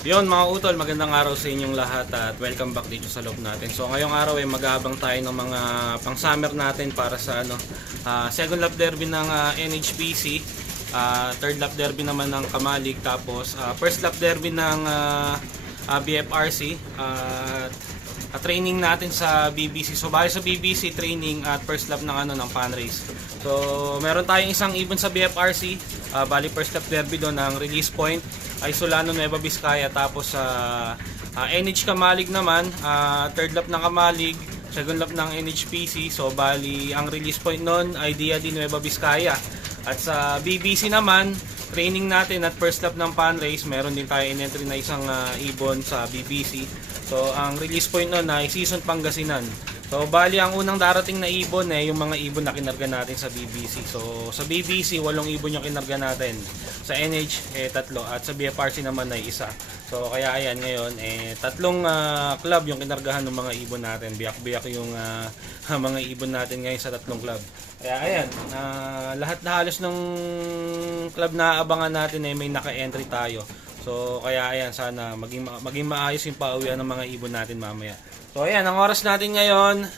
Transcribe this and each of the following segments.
Yon mga utol, magandang araw sa inyong lahat at welcome back dito sa loob natin. So ngayong araw ay mag-aabang tayo ng mga pang-summer natin para sa second lap derby ng NHPC, third lap derby naman ng Kamalig, tapos first lap derby ng BFRC at training natin sa BBC. So bali sa BBC training at first lap ng fan race. So meron tayong isang ibon sa BFRC, bali first lap derby doon ng release point ay Solano Nueva Vizcaya, tapos sa NH Kamalig naman, third lap ng Kamalig, second lap ng NHPC. So bali ang release point noon ay Dia de Nueva Vizcaya. At sa BBC naman, training natin at first lap ng fan race, meron din tayo in-entry na isang ibon sa BBC. So ang release point noon ay Season Pangasinan. So bali ang unang darating na ibon yung mga ibon na kinarga natin sa BBC. So sa BBC 8 ibon yung kinarga natin. Sa NH 3 at sa BFRC naman ay 1. So kaya ayan ngayon tatlong club yung kinargahan ng mga ibon natin. Biyak-biyak yung mga ibon natin ngayon sa tatlong club. Kaya ayan, lahat na halos ng club na aabangan natin ay may naka-entry tayo. So kaya ayan, sana maging maayos yung pauwian ng mga ibon natin mamaya. So ayan, ang oras natin ngayon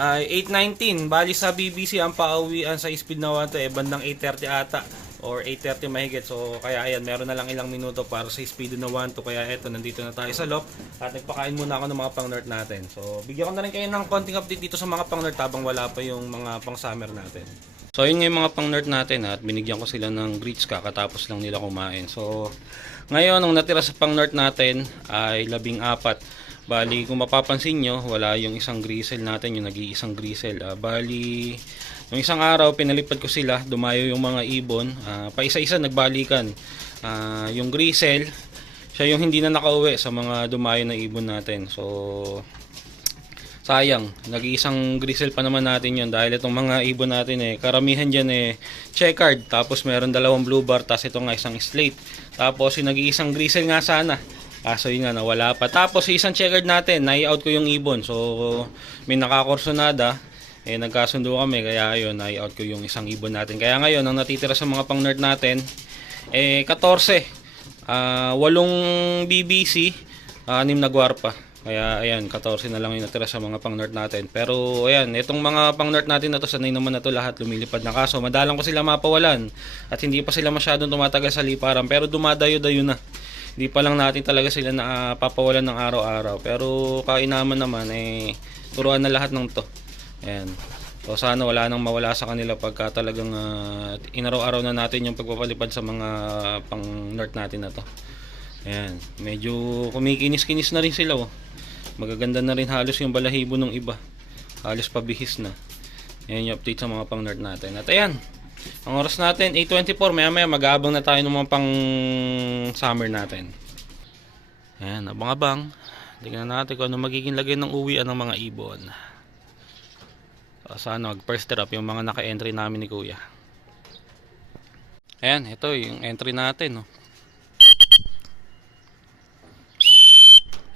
ay 8:19. Bali sa BBC ang pauwian sa speed na 1 bandang 8:30 ata or 8:30 mahigit. So kaya ayan, meron na lang ilang minuto para sa speed na 1. Kaya eto, nandito na tayo sa loft at nagpakain muna ako ng mga pang-nerd natin. So bigyan ko na rin kayo ng konting update dito sa mga pang-nerd habang wala pa yung mga pang-summer natin. So yun nga yung mga pang-nerd natin at binigyan ko sila ng greets kakatapos lang nila kumain. So ngayon ang natira sa pang-nerd natin ay 14. Bali kung mapapansin nyo, wala yung isang grisel natin, yung nag-iisang grisel. Bali yung isang araw pinalipad ko sila, dumayo yung mga ibon, paisa-isa nagbalikan. Yung grisel, siya yung hindi na nakauwi sa mga dumayo na ibon natin. So sayang, nag-iisang grisel pa naman natin yun dahil itong mga ibon natin karamihan dyan checkered, tapos meron 2 blue bar, tapos ito nga isang slate, tapos yung nag-iisang grisel nga sana, kaso yun nga nawala pa. Tapos isang checkered natin, nai-out ko yung ibon, so may nakakorsonada, nagkasundo kami, kaya ayun, nai-out ko yung isang ibon natin. Kaya ngayon ang natitira sa mga pang nerd natin 14, 8 BBC, 6 na gwarpa. Kaya ayan, 14 na lang yung natira sa mga pang-nerd natin. Pero ayan, itong mga pang-nerd natin na to, sanay naman na to lahat, lumilipad na. Kaso madalang ko sila mapawalan at hindi pa sila masyadong tumatagal sa liparan, pero dumadayo-dayo na. Hindi pa lang natin talaga sila napapawalan ng araw-araw. Pero kainaman naman turuan na lahat ng to. Ayan. So sana wala nang mawala sa kanila pagka talagang inaraw-araw na natin yung pagpapalipad sa mga pang-nerd natin na to. Ayan, medyo kumikinis-kinis na rin sila Magaganda na rin halos yung balahibo ng iba. Halos pabihis na. Ayan yung update sa mga pang-nerd natin. At ayan, ang oras natin 8:24. Maya-maya mag-aabang na tayo ng mga pang-summer natin. Ayan, abang-abang. Tingnan natin kung ano magiging lagay ng uwian ng mga ibon. Sana mag-first drop yung mga naka-entry namin ni Kuya. Ayan, ito yung entry natin.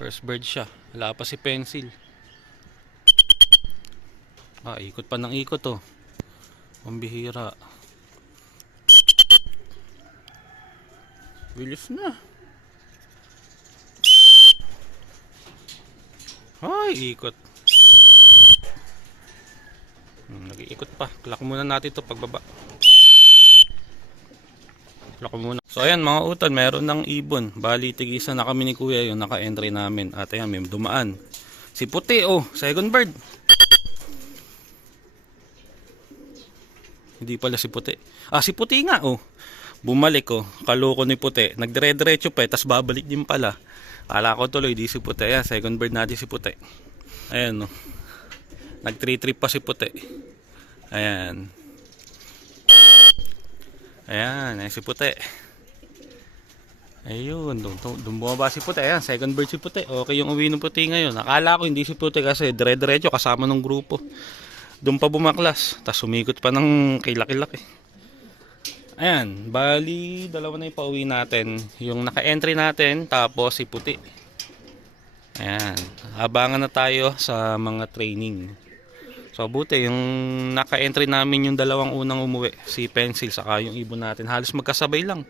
First bird siya. Wala pa si Pencil. Ikot pa ng ikot Pambihira. Bilis na. Ikot. Nag-iikot pa. Klak muna natin ito pagbaba. Klak muna. So ayan mga utol, meron ng ibon. Bali tigisa na kami ni Kuya yung naka-entry namin. At ayan, may dumaan. Si Puti second bird. Hindi pala si Puti. Si Puti nga Bumalik kaloko ni Puti. Nagdire-diretso pa tas babalik din pala. Kala ko tuloy di si Puti. Ayan, second bird natin si Puti. Ayan Nag-3-trip pa si Puti. Ayan. Ayan, si Puti. Ayun, doon bumaba si Puti. Ayan, second bird si Puti. Okay yung uwi ng Puti ngayon. Akala ko hindi si Puti kasi dire-diretso kasama ng grupo. Doon pa bumaklas. Tapos sumikot pa ng kilaki-laki. Ayan, bali dalawa na yung pauwi natin. Yung naka-entry natin, tapos si Puti. Ayan, abangan na tayo sa mga training. So buti yung naka-entry namin yung dalawang unang umuwi, si Pencil saka yung ibon natin, halos magkasabay lang.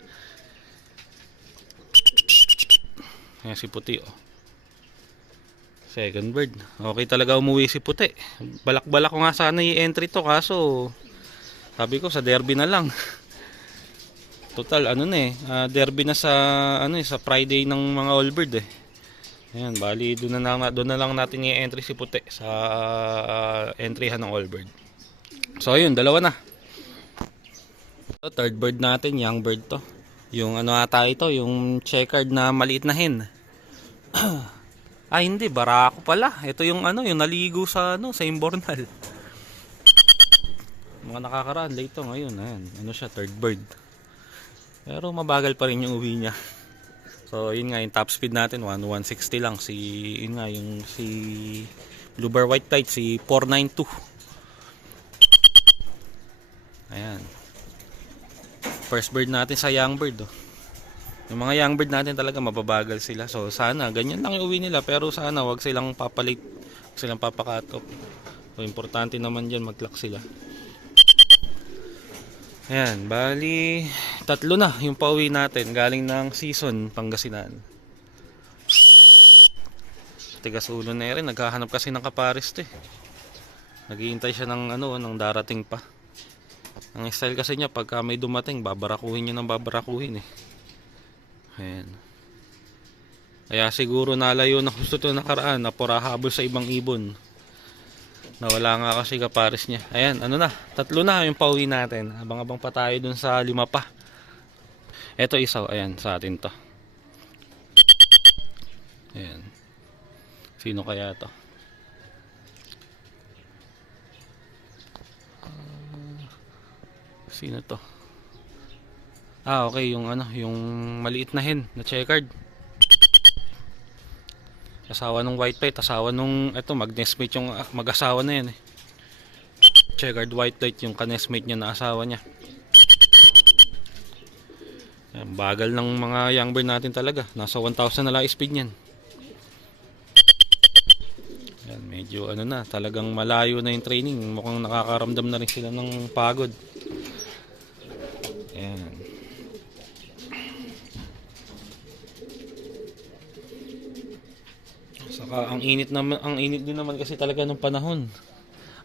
Ayan si puti oh. Second bird. Okay talaga umuwi si puti. Balak-balak ko nga sana i-entry to, kaso sabi ko sa derby na lang. Total ano na derby na sa sa Friday ng mga all bird eh. Ayan, bali doon na lang natin i-entry si puti sa entryhan ng all bird. So ayun, dalawa na. So, third bird natin, young bird to. Yung ano ata ito, yung checkered na maliit na hen. Hindi, barako pala. Ito yung yung naligo sa sa imbornal. Mga nakakaraan late to ngayon, ayan. Ano siya, third bird. Pero mabagal pa rin yung uwi niya. So, yun nga yung top speed natin, 160 lang. Yun nga yung si Blue Bar White Light, si 492. Ayan. First bird natin sa young bird oh. Yung mga young bird natin talaga mababagal sila. So sana ganyan lang yung uwi nila, pero sana wag silang papalit, wag silang papakat off. So importante naman diyan mag-clock sila. Ayan, bali tatlo na yung pauwi natin galing ng season Pangasinan. Tigas ulo na rin, naghahanap kasi ng kapares to eh. Naghihintay siya ng ng darating pa. Ang style kasi niya pagka may dumating, babarakuhin niya ng babarakuhin eh. Ayan. Kaya siguro nalayo na gusto ito nakaraan, napurahabol sa ibang ibon. Nawala nga kasi kapares niya. Ayan, tatlo na yung pauwi natin. Abang-abang pa tayo dun sa 5 pa. Eto isa, ayan, sa atin to. Ayan. Sino kaya to? Sino to? Okay, yung yung maliit na hen na checkered. Asawa nung white light, asawa nung mag-nestmate yung mag-asawa na yan eh. Checkered white light yung ka-nestmate niya na asawa niya. Yan, bagal ng mga young bird natin talaga. Nasa 1,000 na lang speed niyan. Yan, medyo na, talagang malayo na yung training. Mukhang nakakaramdam na rin sila ng pagod. Ayan. Saka ang init din naman kasi talaga ng panahon.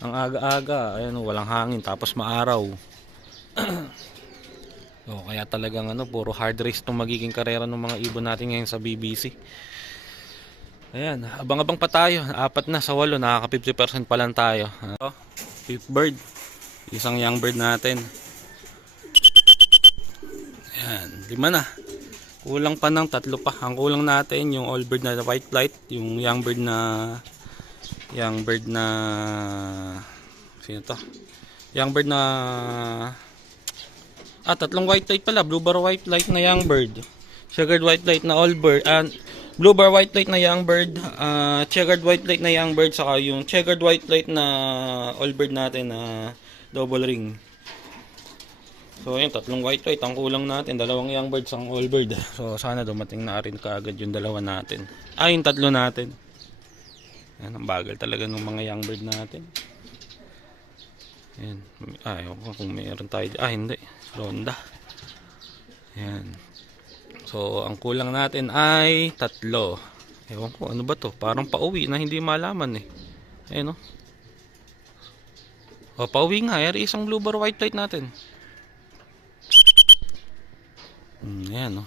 Ang aga-aga, ayan, walang hangin tapos maaraw. Kaya talagang puro hard race tong magiging karera ng mga ibon natin ngayon sa BBC. Ayan, abang-abang pa tayo. 4 na sa 8, nakaka 50% pa lang tayo. Fifth bird, isang young bird natin. Ayan, 5 na. Kulang pa ng 3 pa. Ang kulang natin yung all bird na white light, yung young bird na sino to? Young bird na 3 white light pala, blue bar white light na young bird. Checkered white light na all bird, blue bar white light na young bird, checkered white light na young bird, saka yung checkered white light na all bird natin na double ring. So ayun, 3 white light ang kulang natin, 2 young birds, ang all bird. So sana dumating na rin kaagad yung 2 natin. Yung 3 natin. Yan, ang bagal talaga ng mga young bird natin. Ayan. Ewan ko kung mayroon tayo. Hindi. Ronda. Ayan. So ang kulang natin ay 3. Ewan ko, ano ba to? Parang pauwi na hindi malaman eh. Ayan o. Pauwi nga. Isang blue bar white light natin. Ayan o.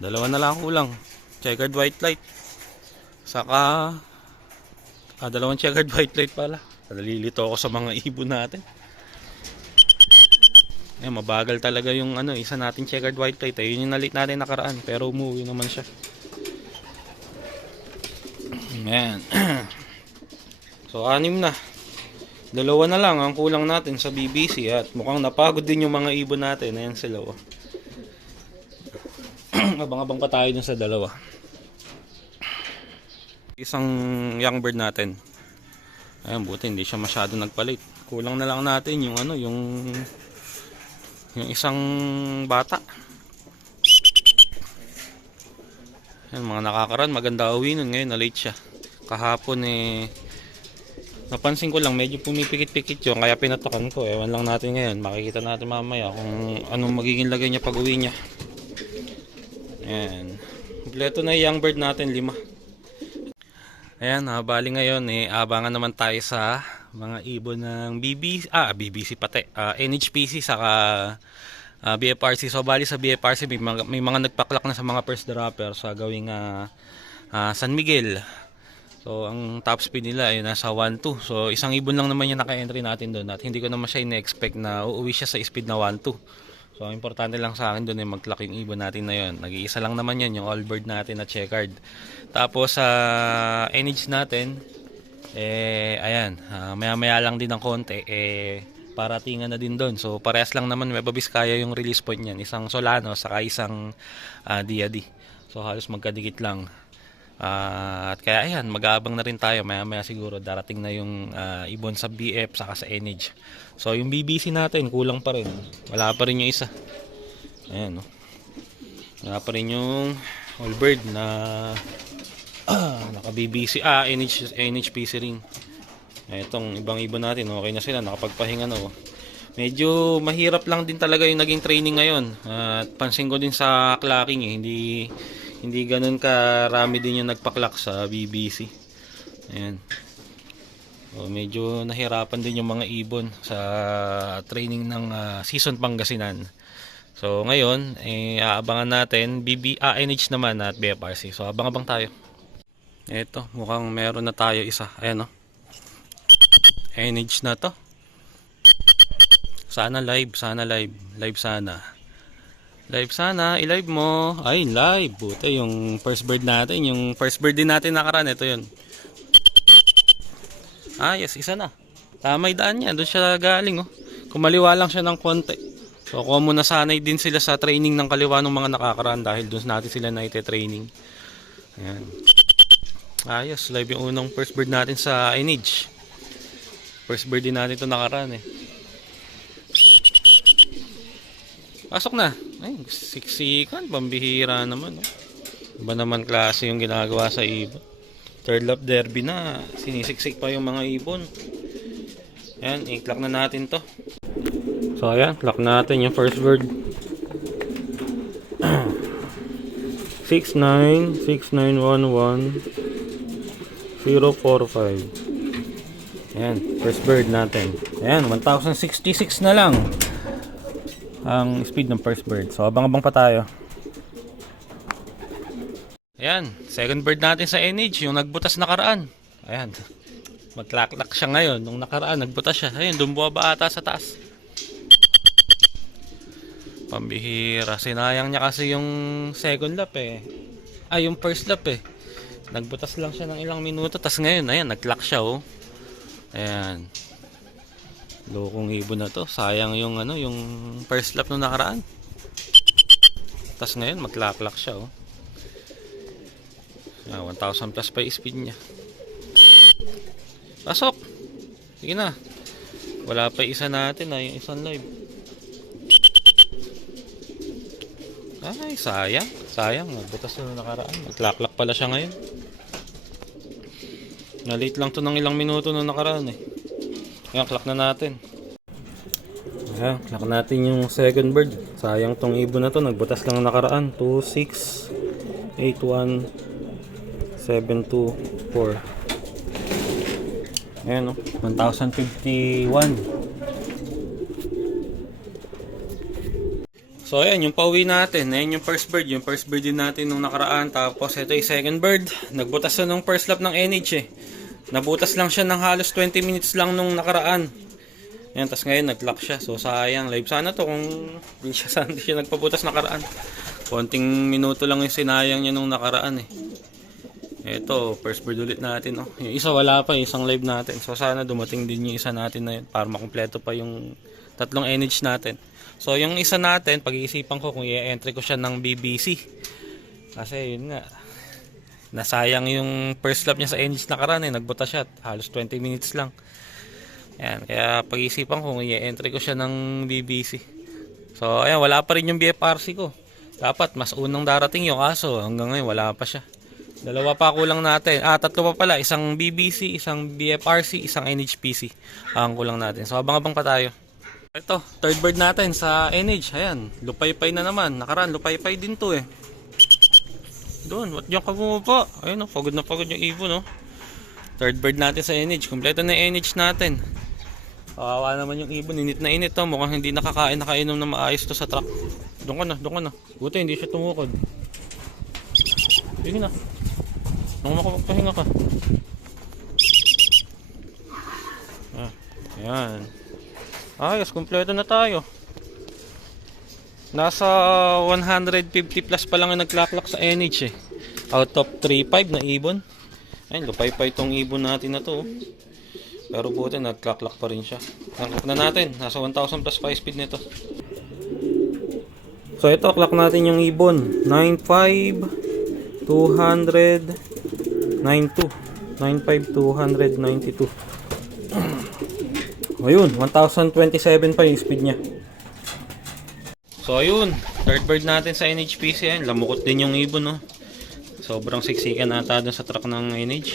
2 na lang kulang. Checkered white light. Saka 2 checkered white light pala. Nalilito ako sa mga ibon natin. Mabagal talaga yung isa natin checkered white light. Yun yung nalit natin nakaraan, pero umuwi naman siya. Ayan. So 6 na. 2 na lang ang kulang natin sa BBC at mukhang napagod din yung mga ibon natin. Ayan sila o. Abang-abang pa tayo dun sa 2. Isang young bird natin. Ayan, buti hindi siya masyado nagpalit. Kulang na lang natin yung yung isang bata. Ayan, mga nakakaraan, maganda uwi nun. Ngayon na late siya. Kahapon napansin ko lang medyo pumipikit-pikit yun, kaya pinatokan ko. Ewan lang natin ngayon, makikita natin mamaya kung anong magiging lagay niya pag uwi niya. Ayan, Kompleto na yung young bird natin, 5. Ayan, bali ngayon abangan naman tayo sa mga ibon ng BBC pati, NHPC saka BFRC. So bali sa BFRC may mga nagpaklak na sa mga first dropper sa gawing San Miguel. So ang top speed nila ay nasa 1-2. So isang ibon lang naman yung naka-entry natin doon at hindi ko naman siya ina-expect na uuwi siya sa speed na 1-2. So ang importante lang sa akin doon ay mag-clock yung ibon natin na yon. Nag-iisa lang naman yan, yung all bird natin na checkered. Tapos sa NH natin, ayan, maya-maya lang din ng konti, paratingan na din doon. So parehas lang naman, may Biskaya yung release point niyan. Isang Solano, saka isang Diadi. So halos magkadikit lang. At kaya ayan, mag-aabang na rin tayo maya-maya siguro darating na yung ibon sa BF saka sa NH. So yung BBC natin kulang pa rin, wala pa rin yung isa. Ayan, no? Wala pa rin yung all bird na naka BBC, NHPC ring. Itong ibang ibon natin okay na sila, nakapagpahinga na. Medyo mahirap lang din talaga yung naging training ngayon. At pansin ko din sa clocking hindi ganun karami din yung nagpa-clock sa BBC. Ayan. So, medyo nahirapan din yung mga ibon sa training ng season Pangasinan. So ngayon, aabangan natin NH naman at BFRC. So abang-abang tayo. Ito, mukhang meron na tayo isa. Ayan, no? NH na to. Sana live, live sana. Live sana, i-live mo. Ay, live. Buti yung first bird natin. Yung first bird din natin nakaraan. Ito yun. Yes, isa na. Tama yung daan niya. Doon siya galing, oh. Kumaliwa lang siya ng konti. So, common nasanay din sila sa training ng kaliwa ng mga nakakaraan dahil doon natin sila na-training. Ayan. Ayos, live yung unang first bird natin sa NH. First bird din natin ito nakaraan, Pasok na. Ay, siksikan. Pambihira naman. Iba naman klase yung ginagawa sa ibon. Third lap derby na. Sinisiksik pa yung mga ibon. Ayan, i-clock na natin to. So ayan, clock natin yung first bird. 696911 045. Ayan, first bird natin. Ayan, 1066 na lang ang speed ng first bird. So abang-abang pa tayo. Ayan, second bird natin sa NH, yung nagbutas nakaraan. Ayan, mag-clock siya ngayon. Nung nakaraan, nagbutas siya. Ayan, dumbuwa ata sa taas. Pambihira. Sinayang niya kasi yung second lap yung first lap Nagbutas lang siya ng ilang minuto. Tas ngayon, ayan, nag-clock siya Ayan. Lokong ibon na to. Sayang yung yung first lap nung nakaraan. Tas ngayon, mag-clock siya 1,000 plus pa yung speed niya. Pasok! Sige na. Wala pa isa natin yung isang live. Ay, sayang. Sayang. Nagbutas na nakaraan. Nag-clock pala siya ngayon. Na-late lang to ng ilang minuto nung nakaraan Ayan, clock na natin. Ayan, clock natin yung second bird. Sayang tong ibon na to. Nagbutas lang nakaraan. 2681 724. Ayan 1051. So ayan yung pauwi natin. Ayan yung first bird. Yung first bird din natin nung nakaraan. Tapos ito yung second bird. Nagbutas na nung first lap ng NH Nabutas lang siya ng halos 20 minutes lang nung nakaraan. Ayan, tas ngayon nag-clock siya. So sayang, live sana to kung hindi siya nagpabutas nakaraan. Konting minuto lang yung sinayang niya nung nakaraan Ito, first bird ulit natin Yung isa wala pa, isang live natin. So sana dumating din yung isa natin na yun para makumpleto pa yung tatlong NH natin. So yung isa natin, pag-iisipan ko kung i-entry ko siya ng BBC. Kasi yun nga, nasayang yung first lap niya sa NH nakaraan nagbuta siya, halos 20 minutes lang. Ayan, kaya pag-iisipan ko kung i-entry ko siya ng BBC. So ayan, wala pa rin yung BFRC ko. Dapat mas unang darating yung kaso, hanggang ngayon wala pa siya. Dalawa pa kulang natin. Tatlo pa pala, isang BBC, isang BFRC, isang NHPC. Ang kulang natin. So abang-abang pa tayo. Ito, third bird natin sa NH. Ayan, lupay-pay na naman. Nakaraan, lupay-pay din to Doon, what diyan ka bumaba? Ayun, oh, pagod na pagod yung ibon, no? Third bird natin sa NH. Kompleto na yung NH natin. Kawawa naman yung ibon. Init na init, to. Mukhang hindi nakakain, nakainom na maayos to sa truck. Doon ka na, doon ka na. Buti, hindi siya tumukod. Sige na. Nung makapagpahinga ka. Ayan. Ayos, kompleto na tayo. Nasa 150 plus pa lang yung nag-clock sa NH eh. Out of 3.5 na ibon. Ayun, lupay-pay itong ibon natin na to. Pero buti, nag-clock pa rin siya. Clock na natin. Nasa 1,000 plus 5 speed nito. So ito, clock natin yung ibon. 9.5, 200, 9.2. 9.5, 292. Ayun, 1,027 pa yung speed niya. So ayun, third bird natin sa NHPC. Ayan, lamukot din yung ibon, no? Sobrang siksikan ata dun sa truck ng NH.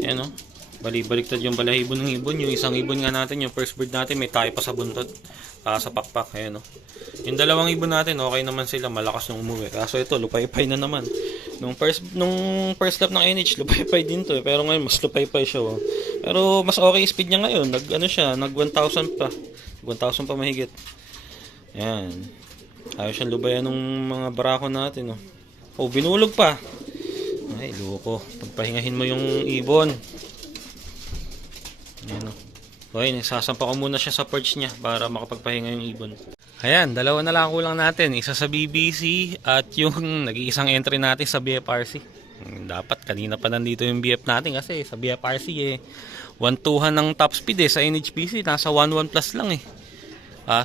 Ayan, no? Balik-baliktad yung balahibo ng ibon. Yung isang ibon nga natin, yung first bird natin, may tayo pa sa buntot. Sa pakpak, ayan, no? Yung dalawang ibon natin, okay naman sila, malakas nung umuwi. Kaso ito, lupay-pay na naman. Nung first lap ng NH, lupay-pay din to. Pero ngayon, mas lupay-pay siya, oh. Pero mas okay speed niya ngayon. Nag 1,000 pa. 1,000 pa mahigit. Ayan. Ayos siyang lubayan ng mga barako natin, oh. Oh, binulog pa. Ay, loko. Pagpahingahin mo yung ibon. Ayan, oh. Okay, sasampa ko muna siya sa perch niya para makapagpahinga yung ibon. Ayan, dalawa na lang kulang natin. Isa sa BBC at yung nag-iisang entry natin sa BFRC. Dapat kanina pa nandito yung BF natin kasi sa BFRC eh 1.2 ng top speed eh. Sa NHPC nasa 1.1 plus lang eh.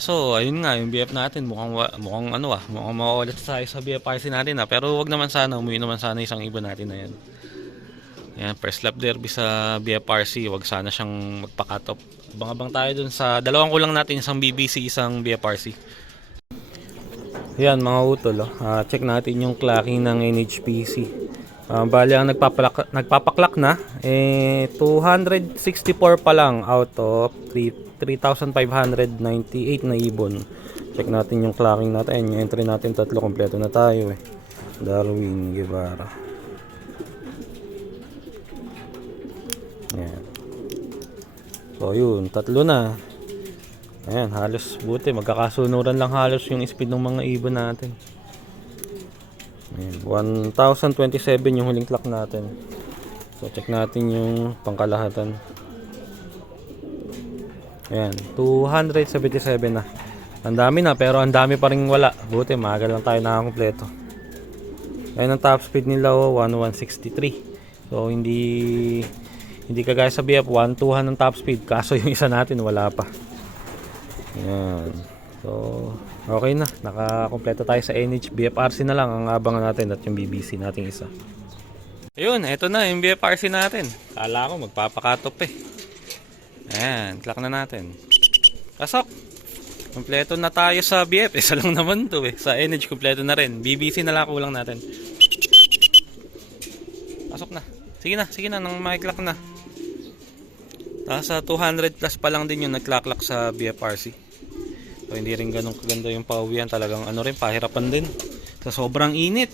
So ayun nga yung BF natin mukhang mauulit sa BFRC natin pero wag naman sana, umuwi naman sana isang ibon natin na yan. Ayan, first lap derby sa BFRC, wag sana siyang magpa-cut off. Abang-abang tayo dun sa dalawang kulang natin, isang BBC, isang BFRC. Ayan mga utol, check natin yung clocking ng NHPC. Bali ang nagpapaklak na 264 pa lang out of 3,598 na ibon. Check natin yung clocking natin. Yung entry natin tatlo, kompleto na tayo eh. Darwin Guevara. Ayan. So yun, tatlo na. Ayan, halos buti magkakasunuran lang halos yung speed ng mga ibon natin. Ayan, 1,027 yung huling clock natin. So check natin yung pangkalahatan. Ayan, 277 na. Ang dami na pero ang dami pa rin wala. Buti maaga lang tayo nakakompleto. Ayan ang top speed nila 1163. So hindi kagaya sa BF 1.2 ng top speed. Kaso yung isa natin wala pa. Ayan. So okay na, nakakompleto tayo sa NH. BFRC na lang ang abangan natin at yung BBC nating isa. Ayun, eto na yung BFRC natin. Kala ko magpapakatop eh. Ayan, clock na natin. Pasok. Kompleto na tayo sa BF. Isa lang naman to eh. Sa NH kompleto na rin. BBC na lang kulang natin. Pasok na. Sige na, nang makiklock na. Nasa 200 plus pa lang din yung nag-clock sa BFRC. So hindi rin ganun kaganda yung pauwian, talagang rin, pahirapan din sa sobrang init.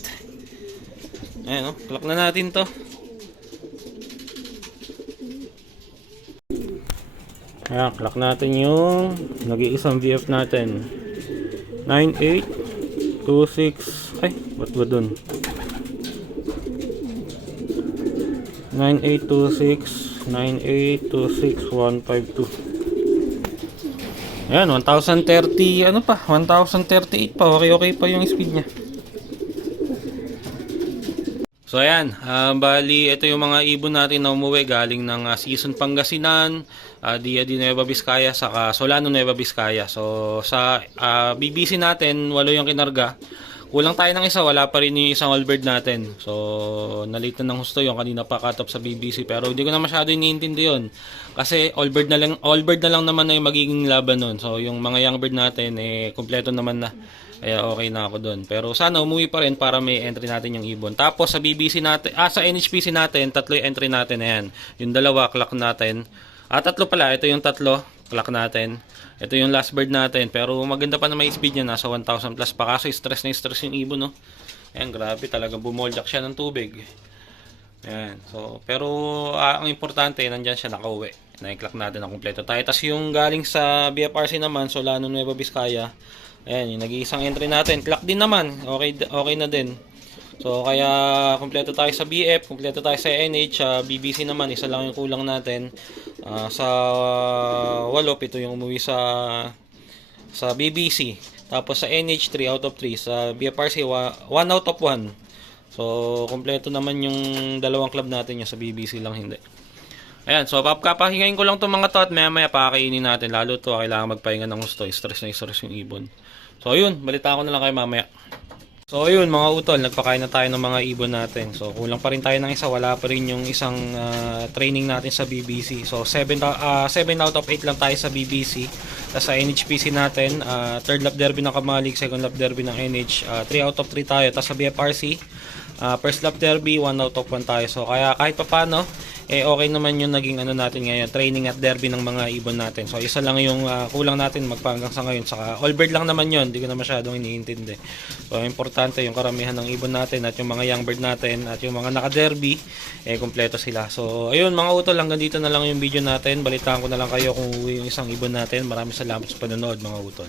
Ayan, clock na natin to. Ayan, clock natin yung nag-iisang VF natin. 9826. Ay, ba't ba dun? 9826 152. Ayan, 1,030, 1,038 pa. Okay pa yung speed niya. So ayan, bali ito yung mga ibon natin na umuwi galing ng Season Pangasinan, Dia de Nueva Vizcaya, saka Solano Nueva Vizcaya. So sa BBC natin, 8 yung kinarga. Kulang tayo ng isa, wala pa rin yung isang all-bird natin. So nalate na ng husto yung kanina pa cut off sa BBC, pero hindi ko na masyado iniintindi yun. Kasi all-bird na lang naman na yung magiging laban nun. So yung mga young bird natin, kompleto naman na. Kaya okay na ako doon. Pero sana umuwi pa rin para may entry natin yung ibon. Tapos sa BBC natin, sa NHPC natin, tatlo yung entry natin na yan. Yung dalawa, clock natin. Tatlo pala, ito yung tatlo, clock natin. Ito yung last bird natin. Pero maganda pa na may speed niya, nasa 1,000 plus pa. Kaso stress na stress yung ibon, no? Ayan, grabe talaga bumolyak siya ng tubig. Ayan. So, pero ang importante, nandyan siya nakauwi. Na-clock natin na kumpleto tayo. Tapos yung galing sa BFRC naman, Solano Nueva Vizcaya. Ayan, yung nag-iisang entry natin. Clock din naman. Okay, okay na din. So, kaya kumpleto tayo sa BF, kumpleto tayo sa NH, BBC naman, isa lang yung kulang natin. Sa Walop, ito yung umuwi sa BBC. Tapos sa NH, 3 out of 3. Sa BFRC, 1 out of 1. So, kumpleto naman yung dalawang club natin, yung sa BBC lang hindi. Ayan, so papahingayin ko lang itong mga to at maya pakainin natin. Lalo to, kailangan magpahinga ng gusto. Stress na stress yung ibon. So, ayun, balita ko na lang kayo mamaya. So ayun mga utol, nagpakain na tayo ng mga ibon natin. So kulang pa rin tayo ng isa, wala pa rin yung isang training natin sa BBC. So 7 out of 8 lang tayo sa BBC. Tapos sa NHPC natin, third lap derby ng Kamalig, second lap derby ng NH, 3 out of 3 tayo. Tapos sa BFRC, first lap derby, 1 out of 1 tayo. So kaya kahit pa paano, okay naman yung naging natin ngayon, training at derby ng mga ibon natin. So isa lang yung kulang natin magpanggang sa ngayon. Saka all bird lang naman yun, hindi ko na masyadong iniintindi. So importante yung karamihan ng ibon natin at yung mga young bird natin at yung mga naka-derby, kompleto sila. So ayun mga utol, hanggang dito na lang yung video natin. Balitaan ko na lang kayo kung uwi yung isang ibon natin. Maraming salamat sa panonood mga utol.